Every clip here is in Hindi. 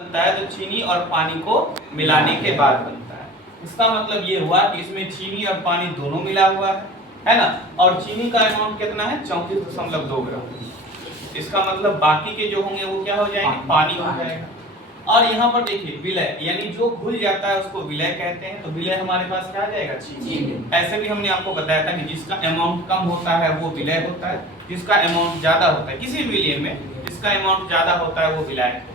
बनता है तो चीनी और पानी को मिलाने के बाद बनता है। इसका मतलब ये हुआ कि इसमें चीनी और पानी दोनों मिला हुआ है ना। और चीनी का अमाउंट कितना है 34.2 ग्राम। इसका मतलब बाकी के जो होंगे वो क्या हो जाएंगे, पानी हो जाएगा। और यहाँ पर देखिए विलय यानी जो घुल जाता है उसको विलय कहते हैं। तो विलय हमारे पास क्या आ जाएगा, चीनी। ऐसे भी हमने आपको बताया था कि जिसका अमाउंट कम होता है वो विलय होता है, जिसका अमाउंट ज्यादा होता है किसी भी विलय में जिसका अमाउंट ज्यादा होता है वो विलायक होता है।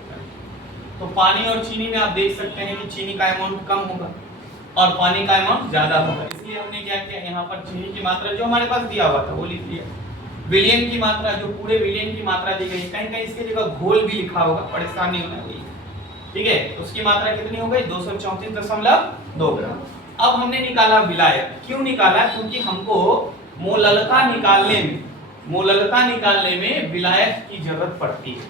तो पानी और चीनी में आप देख सकते हैं कि चीनी का अमाउंट कम होगा और पानी का अमाउंट ज्यादा होगा। इसलिए हमने क्या किया, यहाँ पर चीनी की मात्रा जो हमारे पास दिया हुआ था वो लिख लिया। विलयन की मात्रा जो पूरे विलयन की मात्रा दी गई, कहीं कहीं इसकी जगह घोल भी लिखा होगा, परेशान नहीं होना चाहिए, ठीक है। उसकी मात्रा कितनी हो गई 234.2 ग्राम। अब हमने निकाला विलायक। क्यों निकाला, क्योंकि हमको मोललता निकालने में विलायक की जरूरत पड़ती है।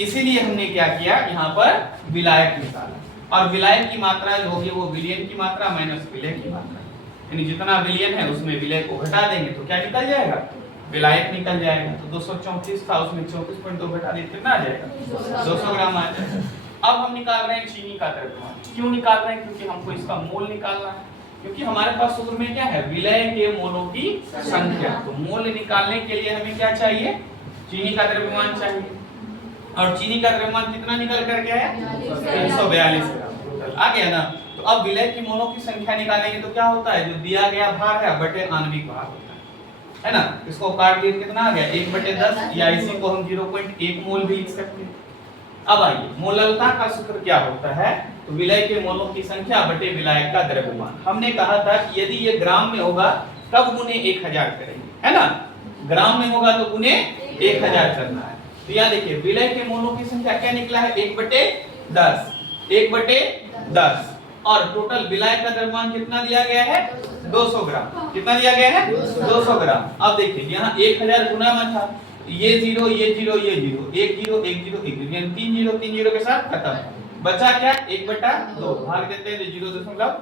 इसीलिए हमने क्या किया, यहाँ पर विलायक निकाला। और विलायक की मात्रा जो होगी वो विलयन की मात्रा माइनस विलय की मात्रा, यानी जितना विलयन है उसमें विलय को घटा देंगे तो क्या निकल जाएगा, विलायक निकल जाएगा। तो 234 था उसमें 34.2 घटा दें कितना आ जाएगा, 200 ग्राम आ जाएगा। अब हम निकाल रहे हैं चीनी का द्रव्यमान। क्यों निकाल रहे हैं, क्योंकि हमको इसका मोल निकालना है। क्योंकि हमारे पास सूत्र में क्या है, विलय के मोलों की संख्या। तो मोल निकालने के लिए हमें क्या चाहिए, चीनी का द्रव्यमान चाहिए। और चीनी का द्रव्यमान कितना निकल कर गया है 342 ग्राम आ गया ना। तो अब विलय की मोलों की संख्या निकालेंगे तो क्या होता है, जो दिया गया भार है बटे आणविक भार होता है ना। इसको काट दिए कितना आ गया 1/10, या इसी को हम 0.1 मोल भी लिख सकते हैं। अब आइए मोललता का सूत्र क्या होता है, तो विलय के मोलों की संख्या बटे विलायक का द्रव्यमान। हमने कहा था कि यदि ये ग्राम में होगा तब गुने 1000 करेंगे, है ना। ग्राम में होगा तो गुने 1000 करना है। तो यहाँ देखिए विलय के मोलों की संख्या क्या निकला है 1/10 और टोटल विलय का द्रव्यमान कितना दिया गया है 200 ग्राम। कितना दिया गया है 200 ग्राम। अब देखिए यहाँ 1000 गुना में था, ये 0 ये 0 ये 0 1 0 1 0 1 0 यानी 3 0 के साथ खत्म। बचा क्या 1/2 भाग देते हैं तो 0.5